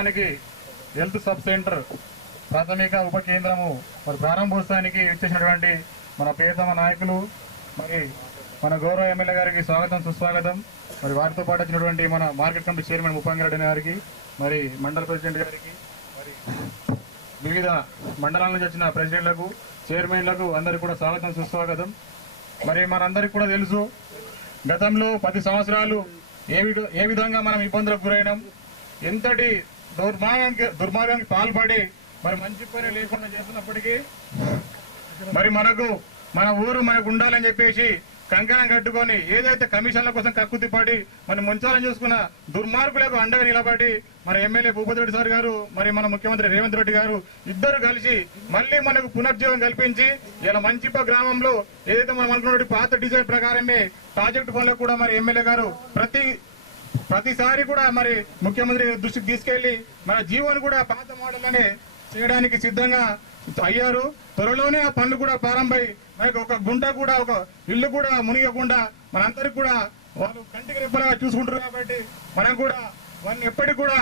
Health sub centre ప్రాథమిక ఉప కేంద్రము మరి ప్రారంభోత్సవానికి ఇచ్చేసినటువంటి మన ప్రియతమ నాయకులు మరి మన గౌరవ ఎమ్మెల్యే గారికి స్వాగతం సుస్వాగతం. మరి వారితో పాటు వచ్చినటువంటి మన మార్కెట్ కమిటీ చైర్మన్ ముప్పంగిరెడ్డి గారికి మరి మండల ప్రెసిడెంట్ గారికి మరి వివిధ మండలాల నుంచి వచ్చిన ప్రెసిడెంట్లకు చైర్మన్లకు అందరికీ కూడా స్వాగతం సుస్వాగతం. మరి మనందరికీ కూడా తెలుసు గతంలో పది సంవత్సరాలు ఏ ఏ విధంగా మనం ఇబ్బందులకు గురైనాం ఎంతటి దుర్మార్గానికి దుర్మార్గానికి పాల్పడి మరి మంచి పని లేకుండా చేస్తున్నప్పటికీ మరి మనకు మన ఊరు మనకు ఉండాలని చెప్పేసి కంకణం కట్టుకొని ఏదైతే కమిషన్ల కోసం కక్కుతిపడి మరి ముంచాలని చూసుకున్న దుర్మార్గులకు అండగా నిలబడి మన ఎమ్మెల్యే భూపతి రెడ్డి సార్ గారు మరి మన ముఖ్యమంత్రి రేవంత్ రెడ్డి గారు ఇద్దరు కలిసి మళ్ళీ మనకు పునర్జీవం కల్పించి ఇలా మంచిప గ్రామంలో ఏదైతే మనం అనుకున్నటువంటి పాత డిజైన్ ప్రకారమే ప్రాజెక్టు పనులకు కూడా మరి ఎమ్మెల్యే గారు ప్రతి ప్రతిసారి కూడా మరి ముఖ్యమంత్రి దృష్టికి తీసుకెళ్ళి మన జీవోని కూడా పాత మోడల్లోనే చేయడానికి సిద్ధంగా అయ్యారు. త్వరలోనే ఆ పనులు కూడా ప్రారంభమై మనకి ఒక గుంట కూడా ఒక ఇల్లు కూడా మునిగకుండా మనందరికి కూడా వాళ్ళు కంటికి రెప్పలాగా చూసుకుంటారు కాబట్టి మనం కూడా వాళ్ళని ఎప్పటికి కూడా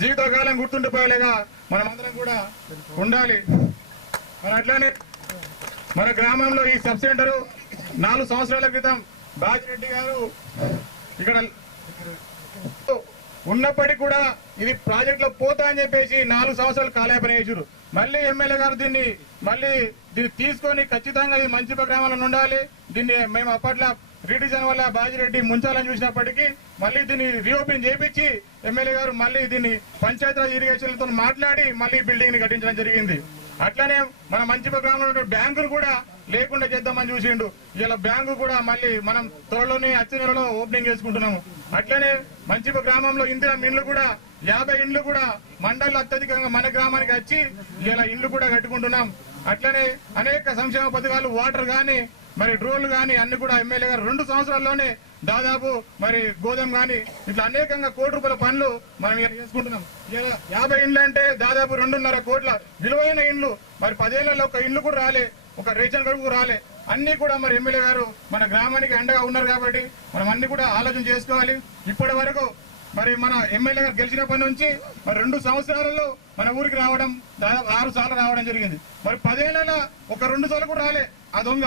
జీవితకాలం గుర్తుండిపోయేలాగా మనమందరం కూడా ఉండాలి. మరి అట్లానే మన గ్రామంలో ఈ సబ్ సెంటరు నాలుగు సంవత్సరాల క్రితం బాజిరెడ్డి గారు ఇక్కడ ఉన్నప్పటికీ కూడా ఇది ప్రాజెక్టులో పోతా అని చెప్పేసి నాలుగు సంవత్సరాలు కాలేపన చేసారు మళ్ళీ ఎమ్మెల్యే గారు దీన్ని మళ్ళీ దీన్ని తీసుకొని ఖచ్చితంగా ఇది మంచి గ్రామంలో ఉండాలి. దీన్ని మేము అప్పట్లో రీడిజైన్ వల్ల బాజిరెడ్డి ముంచాలని చూసినప్పటికీ మళ్ళీ దీన్ని రీఓపెన్ చేపించి ఎమ్మెల్యే గారు మళ్ళీ దీన్ని పంచాయతీరాజ్ ఇరిగేషన్లతో మాట్లాడి మళ్ళీ బిల్డింగ్ని కట్టించడం జరిగింది. అట్లానే మన మంచి గ్రామంలో బ్యాంకులు కూడా లేకుండా చేద్దామని చూసిండు. ఇలా బ్యాంకు కూడా మళ్ళీ మనం త్వరలోనే వచ్చే నెలలో ఓపెనింగ్ చేసుకుంటున్నాము. అట్లనే మంచిప గ్రామంలో ఇందిరా ఇండ్లు కూడా యాభై ఇండ్లు కూడా మండలి అత్యధికంగా మన గ్రామానికి వచ్చి ఇలా ఇండ్లు కూడా కట్టుకుంటున్నాం. అట్లనే అనేక సంక్షేమ పథకాలు వాటర్ గాని మరి డ్రోన్లు గాని అన్ని కూడా ఎమ్మెల్యే గారు రెండు సంవత్సరాల్లోనే దాదాపు మరి గోధుమ గాని ఇట్లా అనేకంగా కోటి రూపాయల పనులు మనం చేసుకుంటున్నాం. యాభై ఇండ్లు అంటే దాదాపు రెండున్నర కోట్ల విలువైన ఇండ్లు. మరి పదేళ్ళలో ఒక ఇండ్లు కూడా రాలే. ఒక రేషన్ వరకు కూడా రాలే. అన్ని కూడా మరి ఎమ్మెల్యే గారు మన గ్రామానికి అండగా ఉన్నారు కాబట్టి మనం అన్ని కూడా ఆలోచన చేసుకోవాలి. ఇప్పటి వరకు మరి మన ఎమ్మెల్యే గారు గెలిచినప్పటి నుంచి మరి రెండు సంవత్సరాలలో మన ఊరికి రావడం దాదాపు ఆరు సార్లు రావడం జరిగింది. మరి పదేళ్ళ ఒక రెండు సార్లు కూడా రాలే. ఆ దొంగ.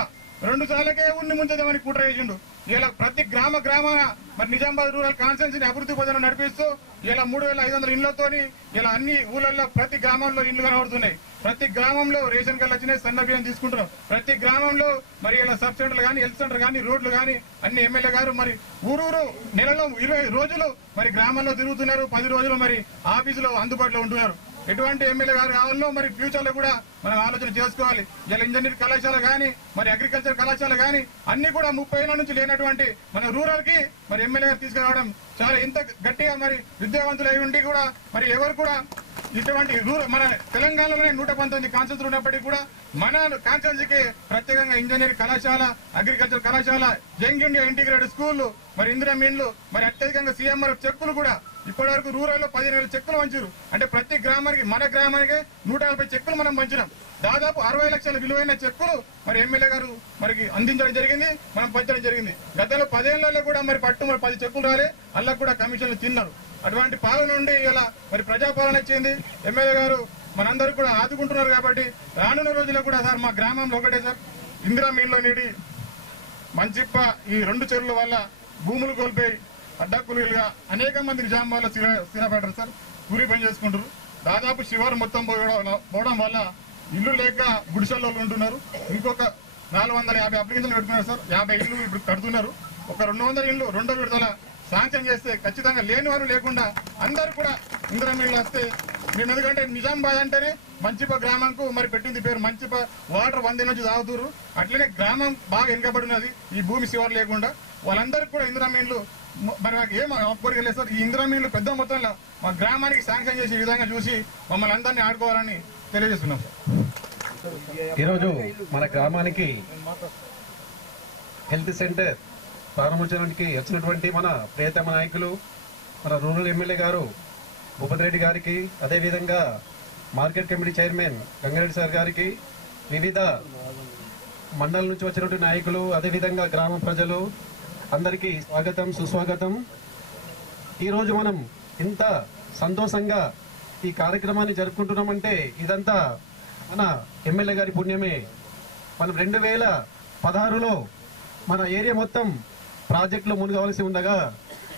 రెండు సార్లకే ఉండి ముంచదామని కుట్ర వేసిండు ఇలా ప్రతి గ్రామ గ్రామాన మరి నిజామాబాద్ రూరల్ కాన్స్టెన్సీని అభివృద్ధి పొందడం నడిపిస్తూ ఇలా మూడు వేల ఐదు వందల ఇళ్ళతోని ఇలా అన్ని ఊళ్ళల్లో ప్రతి గ్రామంలో ఇల్లు కనబడుతున్నాయి. ప్రతి గ్రామంలో రేషన్ కార్డు వచ్చినాయి సన్న బియ్యం తీసుకుంటున్నాం. ప్రతి గ్రామంలో మరి ఇలా సబ్ సెంటర్లు కానీ హెల్త్ సెంటర్ కానీ రోడ్లు కానీ అన్ని ఎమ్మెల్యే గారు మరి ఊరూరు నెలలో ఇరవై రోజులు మరి గ్రామంలో తిరుగుతున్నారు. పది రోజులు మరి ఆఫీసులో అందుబాటులో ఉంటున్నారు. ఎటువంటి ఎమ్మెల్యే గారు కావాలో మరి ఫ్యూచర్లో కూడా మనం ఆలోచన చేసుకోవాలి. జల ఇంజనీర్ కళాశాల గానీ మరి అగ్రికల్చర్ కళాశాల గానీ అన్ని కూడా ముప్పై ఏళ్ళ నుంచి లేనటువంటి మన రూరల్కి మరి ఎమ్మెల్యే గారు తీసుకురావడం చాలా ఎంత గట్టిగా మరి విద్యావంతులు అయి ఉండి కూడా మరి ఎవరు కూడా ఇటువంటి రూరల్ మన తెలంగాణలోనే నూట పంతొమ్మిది కాన్సెన్స్ ఉన్నప్పటికీ కూడా మన కాన్సెన్స్కి ప్రత్యేకంగా ఇంజనీరింగ్ కళాశాల అగ్రికల్చర్ కళాశాల యంగ్ ఇండియా ఇంటిగ్రేటెడ్ స్కూళ్ళు మరి ఇందిరా మీన్లు మరి అత్యధికంగా సీఎంఆర్ చెక్కులు కూడా ఇప్పటి వరకు రూరల్లో పదిహేను వేల చెక్కులు పంచారు అంటే ప్రతి గ్రామానికి మన గ్రామానికి నూట యాభై చెక్కులు మనం పంచినాం. దాదాపు అరవై లక్షల విలువైన చెక్కులు మరి ఎమ్మెల్యే గారు మనకి అందించడం జరిగింది మనం పంచడం జరిగింది. గతంలో పదేళ్ళలో కూడా మరి పట్టు మరి పది చెక్కులు రాలే అలా కూడా కమిషన్లు తిన్నారు. అటువంటి పాలన నుండి ఇలా మరి ప్రజాపాలన ఇచ్చింది ఎమ్మెల్యే గారు మనందరూ కూడా ఆదుకుంటున్నారు కాబట్టి రానున్న రోజుల్లో కూడా సార్ మా గ్రామంలో ఒకటే సార్ ఇందిరా మీన్లో నీటి మంచిప్ప ఈ రెండు చెరువుల వల్ల భూములు కోల్పోయి అడ్డకులుగా అనేక మంది నిజామాబాద్లో స్థిరపడ్డారు సార్ కూలి పని చేసుకుంటారు దాదాపు శివారు మొత్తం పోయడం పోవడం వల్ల ఇల్లు లేక గుడిసెల్లో ఉంటున్నారు. ఇంకొక నాలుగు వందల యాభై అప్లికేషన్లు పెడుతున్నారు సార్. యాభై ఇల్లు ఇప్పుడు కడుతున్నారు. ఒక రెండు వందల ఇల్లు రెండో విడతల శాంక్షన్ చేస్తే ఖచ్చితంగా లేని వారు లేకుండా అందరు కూడా ఇందిరా వస్తే మేము ఎందుకంటే నిజామాబాద్ అంటేనే మంచిప గ్రామంకు మరి పెట్టింది పేరు మంచిప వాటర్ వంద నుంచి తాగుతురు అట్లనే గ్రామం బాగా వెనుకబడినది ఈ భూమి శివారు లేకుండా. వాళ్ళందరికీ కూడా ఇందిరా మరి మాకు ఏం కోరిక లేదు సార్. ఈ ఇందిరా మీన్లు పెద్ద మొత్తంలో మా గ్రామానికి శాంక్షన్ చేసే విధంగా చూసి మమ్మల్ని అందరినీ ఆడుకోవాలని తెలియజేస్తున్నాం సార్. ఈరోజు మన గ్రామానికి హెల్త్ సెంటర్ ప్రారంభించడానికి వచ్చినటువంటి మన ప్రియతమ నాయకులు మన రూరల్ ఎమ్మెల్యే గారు భూపతి రెడ్డి గారికి అదేవిధంగా market committee chairman Gangareddy sir గారికి వివిధ మండల నుంచి వచ్చినటువంటి నాయకులు అదేవిధంగా గ్రామ ప్రజలు అందరికీ స్వాగతం సుస్వాగతం. ఈరోజు మనం ఇంత సంతోషంగా ఈ కార్యక్రమాన్ని జరుపుకుంటున్నామంటే ఇదంతా మన ఎమ్మెల్యే గారి పుణ్యమే. మనం రెండు వేల పదహారులో మన ఏరియా మొత్తం ప్రాజెక్టులో మునగవలసి ఉండగా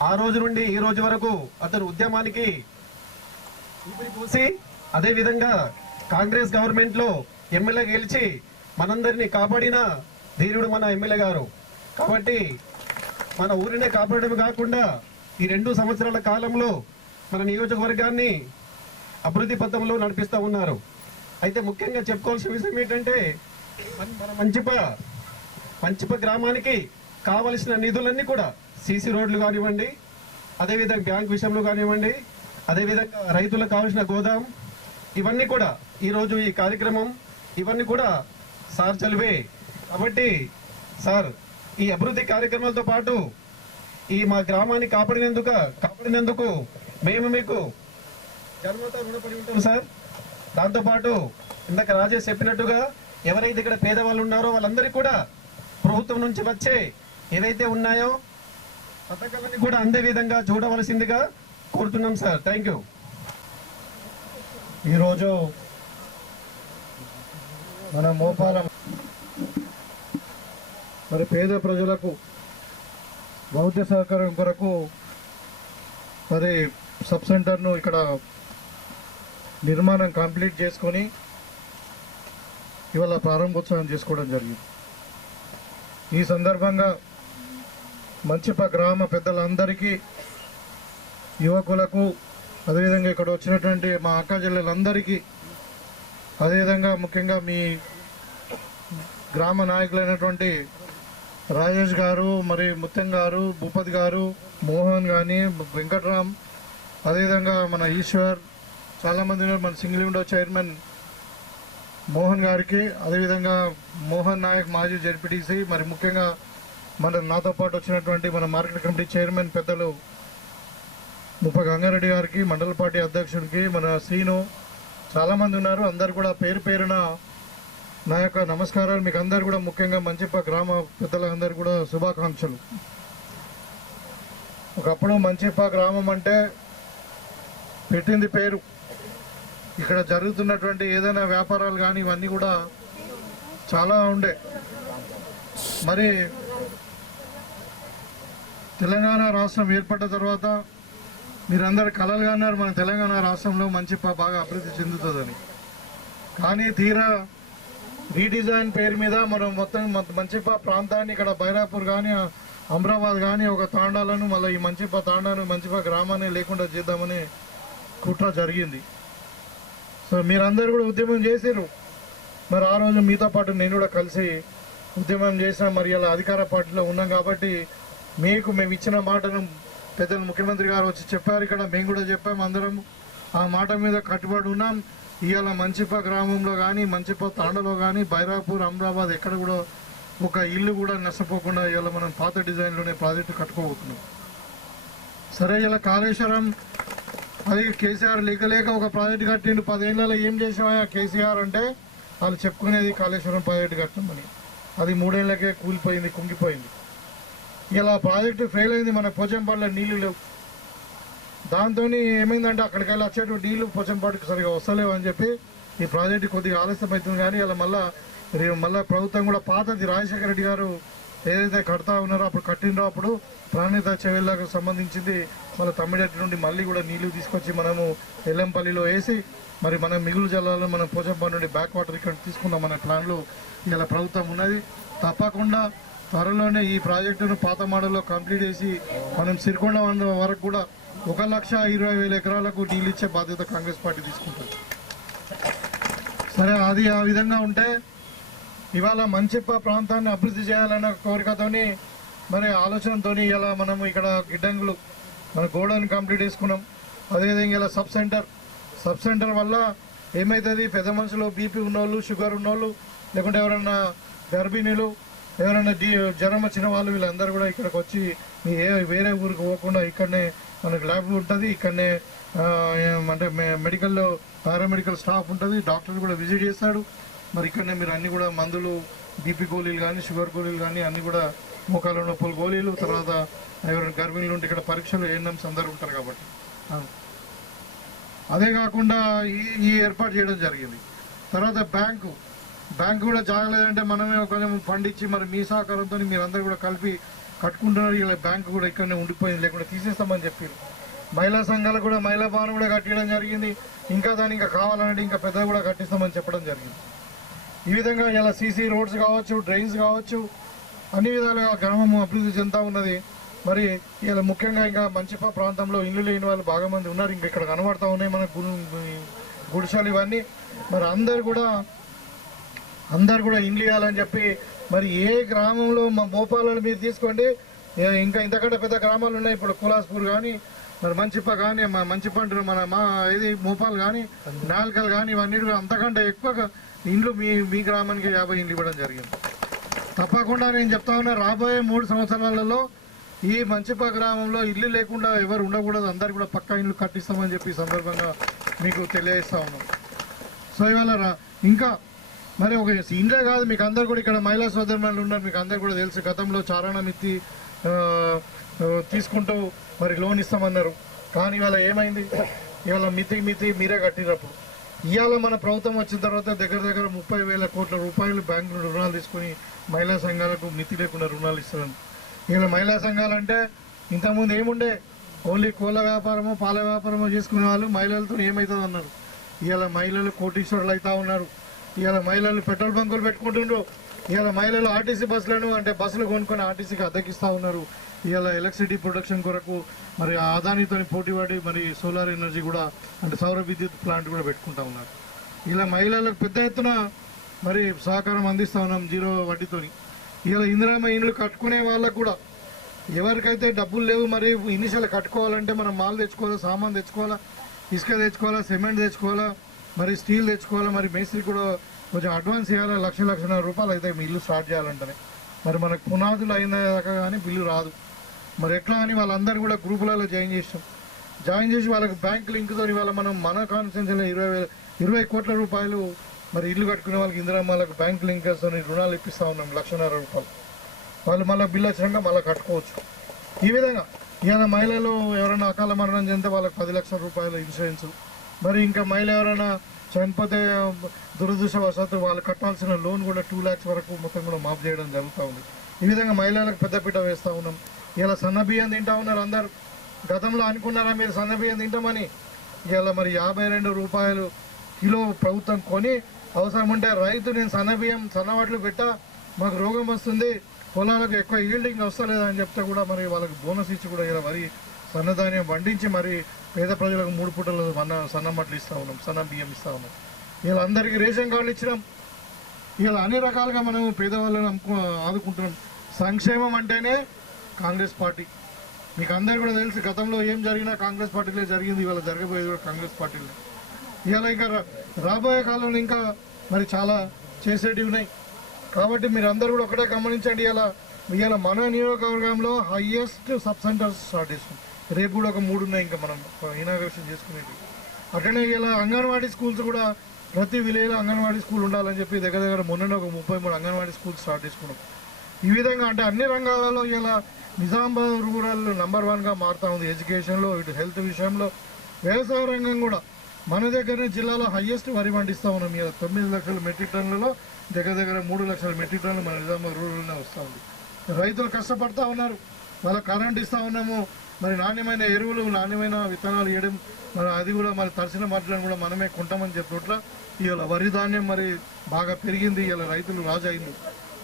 ఆ రోజు నుండి ఈ రోజు వరకు అతను ఉద్యమానికి ఊపిరి పోసి అదే విధంగా కాంగ్రెస్ గవర్నమెంట్లో ఎమ్మెల్యే గెలిచి మనందరినీ కాపాడిన ధీరుడు మన ఎమ్మెల్యే గారు. కాబట్టి మన ఊరినే కాపాడమే కాకుండా ఈ రెండు సంవత్సరాల కాలంలో మన నియోజకవర్గాన్ని అభివృద్ధి పథంలో నడిపిస్తూ ఉన్నారు. అయితే ముఖ్యంగా చెప్పుకోవాల్సిన విషయం ఏంటంటే మన మంచిప మంచిప గ్రామానికి కావలసిన నిధులన్నీ కూడా సీసీ రోడ్లు కానివ్వండి అదేవిధంగా బ్యాంక్ విషయంలో కానివ్వండి అదేవిధంగా రైతులకు కావాల్సిన గోదాం ఇవన్నీ కూడా ఈరోజు ఈ కార్యక్రమం ఇవన్నీ కూడా సార్ చలివే కాబట్టి సార్ ఈ అభివృద్ధి కార్యక్రమాలతో పాటు ఈ మా గ్రామాన్ని కాపాడినందుకు కాపాడినందుకు మేము మీకు జన్మతో రుణపడి ఉంటాం సార్. దాంతోపాటు ఇందాక రాజేష్ చెప్పినట్టుగా ఎవరైతే ఇక్కడ పేదవాళ్ళు ఉన్నారో వాళ్ళందరికీ కూడా ప్రభుత్వం నుంచి వచ్చే ఏవైతే ఉన్నాయో పథకాలన్నీ కూడా అందే విధంగా చూడవలసిందిగా కోరుతున్నాం సార్. Thank you. ఈరోజు మన మోపాలం మరి పేద ప్రజలకు వైద్య సహకారం కొరకు మరి సబ్ సెంటర్ను ఇక్కడ నిర్మాణం కంప్లీట్ చేసుకొని ఇవాళ ప్రారంభోత్సవం చేసుకోవడం జరిగింది. ఈ సందర్భంగా మంచిప గ్రామ పెద్దలందరికీ యువకులకు అదేవిధంగా ఇక్కడ వచ్చినటువంటి మా అక్క చెల్లెలందరికీ అదేవిధంగా ముఖ్యంగా మీ గ్రామ నాయకులైనటువంటి రాజేష్ గారు మరి ముత్యం గారు భూపతి గారు మోహన్ కానీ వెంకట్రామ్ అదేవిధంగా మన ఈశ్వర్ చాలామంది ఉన్నారు. మన సింగిల్ విండో చైర్మన్ మోహన్ గారికి అదేవిధంగా మోహన్ నాయక్ మాజీ జడ్పీటీసీ మరి ముఖ్యంగా మన నాతో పాటు వచ్చినటువంటి మన మార్కెట్ కమిటీ చైర్మన్ పెద్దలు ముప్ప గంగారెడ్డి గారికి మండల పార్టీ అధ్యక్షుడికి మన శ్రీను చాలామంది ఉన్నారు. అందరు కూడా పేరు పేరున నా యొక్క నమస్కారాలు. మీకు అందరు కూడా ముఖ్యంగా మంచిప్ప గ్రామ పెద్దలందరూ కూడా శుభాకాంక్షలు. ఒకప్పుడు మంచిప్ప గ్రామం అంటే పెట్టింది పేరు. ఇక్కడ జరుగుతున్నటువంటి ఏదైనా వ్యాపారాలు కానీ ఇవన్నీ కూడా చాలా ఉండే. మరి తెలంగాణ రాష్ట్రం ఏర్పడ్డ తర్వాత మీరందరు కలలుగా అన్నారు మన తెలంగాణ రాష్ట్రంలో మంచిప్ప బాగా అభివృద్ధి చెందుతుందని. కానీ తీరా రీడిజైన్ పేరు మీద మనం మొత్తం మంచిప ప్రాంతాన్ని ఇక్కడ బైరాపూర్ కానీ అమరాబాద్ కానీ ఒక తాండాలను మళ్ళీ ఈ మంచిప తాండాను మంచిప గ్రామాన్ని లేకుండా చేద్దామని కుట్ర జరిగింది. సో మీరందరూ కూడా ఉద్యమం చేసారు మరి ఆ రోజు మీతో పాటు నేను కూడా కలిసి ఉద్యమం చేసిన మరి అలా అధికార పార్టీలో ఉన్నాం కాబట్టి మీకు మేము ఇచ్చిన మాటను పెద్దలు ముఖ్యమంత్రి గారు వచ్చి చెప్పారు. ఇక్కడ మేము కూడా చెప్పాము అందరం. ఆ మాట మీద కట్టుబడి ఉన్నాం. ఇవాళ మంచిప గ్రామంలో కానీ మంచిప తాండలో కానీ బైరాపూర్ అమరాబాద్ ఎక్కడ కూడా ఒక ఇల్లు కూడా నష్టపోకుండా ఇవాళ మనం పాత డిజైన్లోనే ప్రాజెక్టు కట్టుకోబోతున్నాం. సరే ఇలా కాళేశ్వరం అది కేసీఆర్ లేక లేక ఒక ప్రాజెక్ట్ కట్టిండు పదేళ్ళలో ఏం చేసామయ్యా కేసీఆర్ అంటే వాళ్ళు చెప్పుకునేది కాళేశ్వరం ప్రాజెక్ట్ కట్టమని. అది మూడేళ్ళకే కూలిపోయింది కుంగిపోయింది. ఇలా ప్రాజెక్టు ఫెయిల్ అయింది మన పోచంపాడులో నీళ్ళు లేవు. దాంతో ఏమైందంటే అక్కడికి వెళ్ళి వచ్చేటువంటి నీళ్ళు పోచంపాడుకి సరిగా వస్తలేవు అని చెప్పి ఈ ప్రాజెక్టు కొద్దిగా ఆలస్యం అవుతుంది కానీ ఇలా మళ్ళా మళ్ళీ ప్రభుత్వం కూడా పాతది రాజశేఖర రెడ్డి గారు ఏదైతే కడతా ఉన్నారో అప్పుడు కట్టినరో అప్పుడు ప్రాణిత చెవిళ్ళకు సంబంధించింది మన తమ్మిడెట్టి నుండి మళ్ళీ కూడా నీళ్ళు తీసుకొచ్చి మనము ఎల్లంపల్లిలో వేసి మరి మనం మిగులు జలాలను మనం పోచంపాడు నుండి బ్యాక్ వాటర్ ఇక్కడ తీసుకుందాం అనే ప్లాన్లు ఇలా ప్రభుత్వం ఉన్నది. తప్పకుండా త్వరలోనే ఈ ప్రాజెక్టును పాత మోడల్లో కంప్లీట్ చేసి మనం సిరికొండ వరకు కూడా ఒక లక్ష ఇరవై వేల ఎకరాలకు నీళ్ళు ఇచ్చే బాధ్యత కాంగ్రెస్ పార్టీ తీసుకుంటుంది. సరే అది ఆ విధంగా ఉంటే ఇవాళ మంచిప్ప ప్రాంతాన్ని అభివృద్ధి చేయాలన్న కోరికతోని మరి ఆలోచనతోని ఇలా మనం ఇక్కడ గిడ్డంగులు మన గోడౌన్ కంప్లీట్ చేసుకున్నాం. అదేవిధంగా ఇలా సబ్ సెంటర్ సబ్ సెంటర్ వల్ల ఏమవుతుంది పెద్ద మనుషులు బీపీ ఉన్నోళ్ళు షుగర్ ఉన్నోళ్ళు లేకుంటే ఎవరైనా గర్భిణీలు ఎవరైనా జ్వరం వచ్చిన వాళ్ళు వీళ్ళందరూ కూడా ఇక్కడికి వచ్చి మీ ఏ వేరే ఊరికి పోకుండా ఇక్కడనే మనకు ల్యాబ్ ఉంటుంది ఇక్కడనే అంటే మెడికల్లో పారామెడికల్ స్టాఫ్ ఉంటుంది డాక్టర్ కూడా విజిట్ చేస్తాడు. మరి ఇక్కడనే మీరు అన్ని కూడా మందులు బీపీ గోళీలు కానీ షుగర్ గోళీలు కానీ అన్ని కూడా మోకాల నొప్పుల గోళీలు తర్వాత ఎవరైనా గర్భిణీలు ఉంటే ఇక్కడ పరీక్షలు ఏఎన్ఎంస్ అందరూ ఉంటారు కాబట్టి. అదే కాకుండా ఈ ఈ ఏర్పాటు చేయడం జరిగింది. తర్వాత బ్యాంకు బ్యాంకు కూడా జాగలేదంటే మనమే కొంచెం ఫండ్ ఇచ్చి మరి మీ సహకారంతో మీరందరూ కూడా కలిపి కట్టుకుంటున్నారు ఇలా బ్యాంకు కూడా ఇక్కడనే ఉండిపోయింది లేకుండా తీసేస్తామని చెప్పారు. మహిళా సంఘాలు కూడా మహిళా భవనం కూడా కట్టడం జరిగింది. ఇంకా దాన్ని ఇంకా కావాలంటే ఇంకా పెద్దగా కూడా కట్టిస్తామని చెప్పడం జరిగింది. ఈ విధంగా ఇలా సీసీ రోడ్స్ కావచ్చు డ్రైన్స్ కావచ్చు అన్ని విధాలుగా గ్రామం అభివృద్ధి చెందుతూ ఉన్నది. మరి ఇలా ముఖ్యంగా ఇంకా మంచిపా ప్రాంతంలో ఇల్లు లేని వాళ్ళు బాగా మంది ఉన్నారు. ఇంకా ఇక్కడ కనబడతా ఉన్నాయి మన గు- గుడిసెలు ఇవన్నీ. మరి అందరు కూడా అందరు కూడా ఇండ్లు ఇవ్వాలని చెప్పి మరి ఏ గ్రామంలో మా భోపాలను మీరు తీసుకోండి. ఇంకా ఇంతకంటే పెద్ద గ్రామాలు ఉన్నాయి. ఇప్పుడు కులాస్పూర్ కానీ మరి మంచిప్ప కానీ మా మంచిపంట మన మా ఇది మోపాలు కానీ నాలుకలు కానీ ఇవన్నీ కూడా అంతకంటే ఎక్కువ ఇండ్లు మీ మీ గ్రామానికి యాభై ఇండ్లు ఇవ్వడం జరిగింది. తప్పకుండా నేను చెప్తా ఉన్నా రాబోయే మూడు సంవత్సరాలలో ఈ మంచిప్ప గ్రామంలో ఇల్లు లేకుండా ఎవరు ఉండకూడదు. అందరు కూడా పక్కా ఇల్లు కట్టిస్తామని చెప్పి సందర్భంగా మీకు తెలియజేస్తా ఉన్నాం. సో ఇవాళ ఇంకా మరి ఒక ఇండ్లే కాదు మీకు అందరు కూడా ఇక్కడ మహిళా సోదరులు ఉన్నారు మీకు అందరు కూడా తెలుసు గతంలో చారణ మిత్తి తీసుకుంటూ మరి లోన్ ఇస్తామన్నారు. కానీ ఇవాళ ఏమైంది? ఇవాళ మితి మితి మీరే కట్టినప్పుడు ఇవాళ మన ప్రభుత్వం వచ్చిన తర్వాత దగ్గర దగ్గర ముప్పై వేల కోట్ల రూపాయలు బ్యాంకులు రుణాలు తీసుకుని మహిళా సంఘాలకు మితి లేకుండా రుణాలు ఇస్తున్నాను ఇలా మహిళా సంఘాలు అంటే ఇంతకుముందు ఏముండే? ఓన్లీ కోళ్ళ వ్యాపారమో పాల వ్యాపారమో చేసుకునే వాళ్ళు మహిళలతో ఏమవుతుంది అన్నారు ఇవాళ మహిళలు కోటీశ్వరులు అవుతా ఉన్నారు. ఇవాళ మహిళలు పెట్రోల్ బంకులు పెట్టుకుంటుండ్రు. ఇవాళ మహిళలు ఆర్టీసీ బస్సులను అంటే బస్సులు కొనుక్కొని ఆర్టీసీకి అద్దెకిస్తూ ఉన్నారు ఇవాళ ఎలక్ట్రిసిటీ ప్రొడక్షన్ కొరకు మరి ఆదానితో పోటీపడి మరి సోలార్ ఎనర్జీ కూడా అంటే సౌర విద్యుత్ ప్లాంట్ కూడా పెట్టుకుంటా ఉన్నారు. ఇలా మహిళలకు పెద్ద ఎత్తున మరి సహకారం అందిస్తా ఉన్నాం జీరో వడ్డీతోని. ఇలా ఇందిరామ ఇండ్లు కట్టుకునే వాళ్ళకు కూడా ఎవరికైతే డబ్బులు లేవు మరి ఇనిషియల్ కట్టుకోవాలంటే మనం మాల్ తెచ్చుకోవాలా సామాన్ తెచ్చుకోవాలా ఇసుక తెచ్చుకోవాలా సిమెంట్ తెచ్చుకోవాలా మరి స్టీల్ తెచ్చుకోవాలా మరి మేస్త్రి కూడా కొంచెం అడ్వాన్స్ ఇవ్వాలి లక్ష లక్షన్నర రూపాయలు అయితే మీ ఇల్లు స్టార్ట్ చేయాలంటేనే. మరి మనకు పునాదులు అయిన దాకా కానీ బిల్లు రాదు. మరి ఎట్లా అని వాళ్ళందరూ కూడా గ్రూపులలో జాయిన్ చేసాం జాయిన్ చేసి వాళ్ళకి బ్యాంక్ లింక్తో ఇవాళ మనం మన కాన్స్టిట్యూన్సీలో ఇరవై వేల ఇరవై కోట్ల రూపాయలు మరి ఇల్లు కట్టుకునే వాళ్ళకి ఇందిరామ్మలకు బ్యాంక్ లింకర్స్ అని రుణాలు ఇప్పిస్తూ ఉన్నాం లక్షన్నర రూపాయలు. వాళ్ళు మళ్ళీ బిల్లు వచ్చినాక మళ్ళీ కట్టుకోవచ్చు. ఈ విధంగా ఇవాళ మహిళలు ఎవరైనా అకాల మరణం చెందితే వాళ్ళకి పది లక్షల రూపాయల ఇన్సూరెన్స్ మరి ఇంకా మహిళ ఎవరైనా చనిపోతే దురదృష్టవశాత్తు వాళ్ళు కట్టాల్సిన లోన్ కూడా టూ ల్యాక్స్ వరకు మొత్తం కూడా మాఫ్ చేయడం జరుగుతూ ఉంది. ఈ విధంగా మహిళలకు పెద్దపీట వేస్తూ ఉన్నాం. ఇలా సన్న బియ్యం తింటా ఉన్నారు అందరు. గతంలో అనుకున్నారా మీరు సన్నబియ్యం తింటామని? ఇలా మరి యాభై రెండు రూపాయలు కిలో ప్రభుత్వం కొని అవసరం ఉంటే రైతు నేను సన్న బియ్యం సన్నవాట్లు పెట్టా మాకు రోగం వస్తుంది పొలాలకు ఎక్కువ ఈల్డింగ్ వస్తలేదు అని చెప్తే కూడా మరి వాళ్ళకి బోనస్ ఇచ్చి కూడా ఇలా వరి సన్నధాన్యం వండించి మరి పేద ప్రజలకు మూడు పూటలు సన్న సన్న ఇస్తూ ఇస్తా ఉన్నాం సన్న బియ్యం ఇస్తా ఉన్నాం. వీళ్ళందరికీ రేషన్ కార్డులు ఇచ్చినాం. ఇలా అన్ని రకాలుగా మనం పేదవాళ్ళని అమ్ముకో ఆదుకుంటున్నాం. సంక్షేమం అంటేనే కాంగ్రెస్ పార్టీ. మీకు అందరు కూడా తెలుసు గతంలో ఏం జరిగినా కాంగ్రెస్ పార్టీలో జరిగింది ఇవాళ జరగబోయేది కూడా కాంగ్రెస్ పార్టీలో. ఇవాళ ఇంకా రాబోయే కాలంలో ఇంకా మరి చాలా చేసేటివి ఉన్నాయి. కాబట్టి మీరు అందరు కూడా ఒకటే గమనించండి ఇలా ఇవాళ మన నియోజకవర్గంలో హయ్యెస్ట్ సబ్ సెంటర్స్ స్టార్ట్ చేసాం రేపు కూడా ఒక మూడు ఉన్నాయి ఇంకా మనం ఇనాగ్రేషన్ చేసుకునేవి అట్లనే ఇలా అంగన్వాడీ స్కూల్స్ కూడా ప్రతి విలేజ్లో అంగన్వాడీ స్కూల్ ఉండాలని చెప్పి దగ్గర దగ్గర మొన్న ఒక ముప్పై మూడు అంగన్వాడీ స్కూల్ స్టార్ట్ చేసుకున్నాం. ఈ విధంగా అంటే అన్ని రంగాలలో ఇలా నిజామాబాద్ రూరల్ నంబర్ వన్గా మారుతా ఉంది. ఎడ్యుకేషన్లో ఇటు హెల్త్ విషయంలో వ్యవసాయ రంగం కూడా. మన దగ్గరనే జిల్లాలో హైయెస్ట్ వరి పండిస్తూ ఉన్నాం. ఇలా తొమ్మిది లక్షల మెట్రిక్ టన్నులలో దగ్గర దగ్గర మూడు లక్షల మెట్రిక్ టన్నులు మన నిజామాబాద్ రూరల్లోనే వస్తూ ఉంది. రైతులు కష్టపడతా ఉన్నారు. వాళ్ళ కరెంట్ ఇస్తూ ఉన్నాము. మరి నాణ్యమైన ఎరువులు నాణ్యమైన విత్తనాలు వేయడం మరి అది కూడా మరి తరచిన మట్లను కూడా మనమే కొంటామని చెప్పినట్ల ఇవాళ వరి ధాన్యం మరి బాగా పెరిగింది ఇవాళ రైతులు రాజు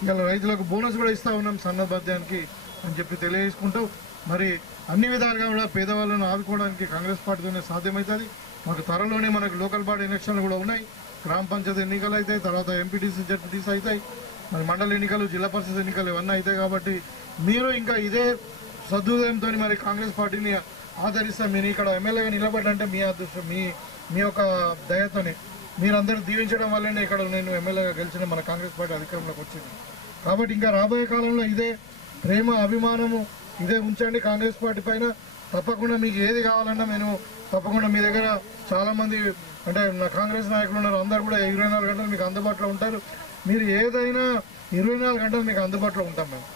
ఇవాళ రైతులకు బోనస్ కూడా ఇస్తా ఉన్నాం సన్నభద్యానికి అని చెప్పి తెలియజేసుకుంటూ మరి అన్ని విధాలుగా కూడా పేదవాళ్ళను ఆదుకోవడానికి కాంగ్రెస్ పార్టీతోనే సాధ్యమవుతుంది మాకు త్వరలోనే మనకు లోకల్ బాడీ ఎలక్షన్లు కూడా ఉన్నాయి. గ్రామ పంచాయతీ ఎన్నికలు అవుతాయి తర్వాత ఎంపీటీసీ జడ్పీటీసీ అవుతాయి మరి మండల ఎన్నికలు జిల్లా పరిషత్ ఎన్నికలు ఇవన్నీ అవుతాయి కాబట్టి మీరు ఇంకా ఇదే సదుదయంతో మరి కాంగ్రెస్ పార్టీని ఆదరిస్తాం మీరు ఇక్కడ ఎమ్మెల్యేగా నిలబడ్డంటే మీ అదృష్టం మీ మీ యొక్క దయతోనే. మీరందరూ దీవించడం వల్లనే ఇక్కడ నేను ఎమ్మెల్యేగా గెలిచిన మన కాంగ్రెస్ పార్టీ అధికారంలోకి వచ్చింది. కాబట్టి ఇంకా రాబోయే కాలంలో ఇదే ప్రేమ అభిమానము ఇదే ఉంచండి కాంగ్రెస్ పార్టీ పైన. తప్పకుండా మీకు ఏది కావాలన్నా నేను తప్పకుండా మీ దగ్గర చాలామంది అంటే నా కాంగ్రెస్ నాయకులు ఉన్నారు అందరు కూడా ఇరవై నాలుగు గంటలు మీకు అందుబాటులో ఉంటారు. మీరు ఏదైనా ఇరవై నాలుగు గంటలు మీకు అందుబాటులో ఉంటాం మేము.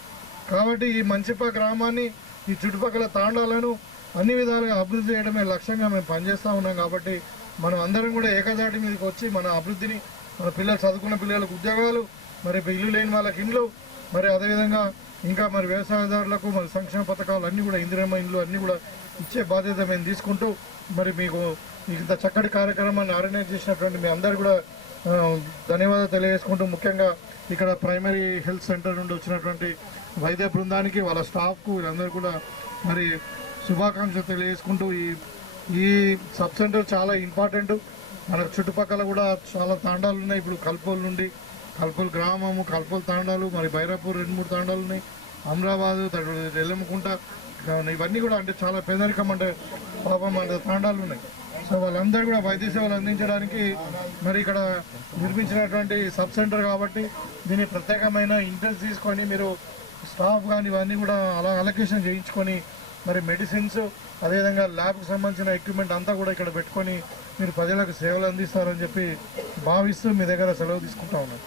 కాబట్టి ఈ మంచిప గ్రామాన్ని ఈ చుట్టుపక్కల తాండాలను అన్ని విధాలుగా అభివృద్ధి చేయడమే లక్ష్యంగా మేము పనిచేస్తూ ఉన్నాం కాబట్టి మనం అందరం కూడా ఏకజాటి మీదకి వచ్చి మన అభివృద్ధిని మన పిల్లలు చదువుకున్న పిల్లలకు ఉద్యోగాలు మరి ఇల్లు లేని వాళ్ళకి ఇండ్లు మరి అదేవిధంగా ఇంకా మరి వ్యవసాయదారులకు మరి సంక్షేమ పథకాలు అన్నీ కూడా ఇందిరమ్మ ఇండ్లు అన్నీ కూడా ఇచ్చే బాధ్యత మేము తీసుకుంటూ మరి మీకు ఇంత చక్కటి కార్యక్రమాన్ని ఆర్గనైజ్ చేసినటువంటి మీ అందరు కూడా ధన్యవాదాలు తెలియజేసుకుంటూ ముఖ్యంగా ఇక్కడ ప్రైమరీ హెల్త్ సెంటర్ నుండి వచ్చినటువంటి వైద్య బృందానికి వాళ్ళ స్టాఫ్కు వీళ్ళందరూ కూడా మరి శుభాకాంక్షలు తెలియజేసుకుంటూ ఈ ఈ సబ్ సెంటర్ చాలా ఇంపార్టెంట్. మన చుట్టుపక్కల కూడా చాలా తాండాలు ఉన్నాయి. ఇప్పుడు కల్పోల్ నుండి కల్పోల్ గ్రామము కల్పోల్ తాండాలు మరి బైరాపూర్ రెండు మూడు తాండాలు ఉన్నాయి. అమరాబాద్ ఎల్లమ్మకుంట ఇవన్నీ కూడా అంటే చాలా పేదరికం అంటే పాపం అంటే తాండాలు ఉన్నాయి. సో వాళ్ళందరూ కూడా వైద్య సేవలు అందించడానికి మరి ఇక్కడ నిర్మించినటువంటి సబ్ సెంటర్ కాబట్టి దీన్ని ప్రత్యేకమైన ఇంట్రెస్ట్ తీసుకొని మీరు స్టాఫ్ కానీ ఇవన్నీ కూడా అలా అలొకేషన్ చేయించుకొని మరి మెడిసిన్స్ అదేవిధంగా ల్యాబ్కి సంబంధించిన ఎక్విప్మెంట్ అంతా కూడా ఇక్కడ పెట్టుకొని మీరు ప్రజలకు సేవలు అందిస్తారని చెప్పి భావిస్తూ మీ దగ్గర సెలవు తీసుకుంటా ఉన్నాను.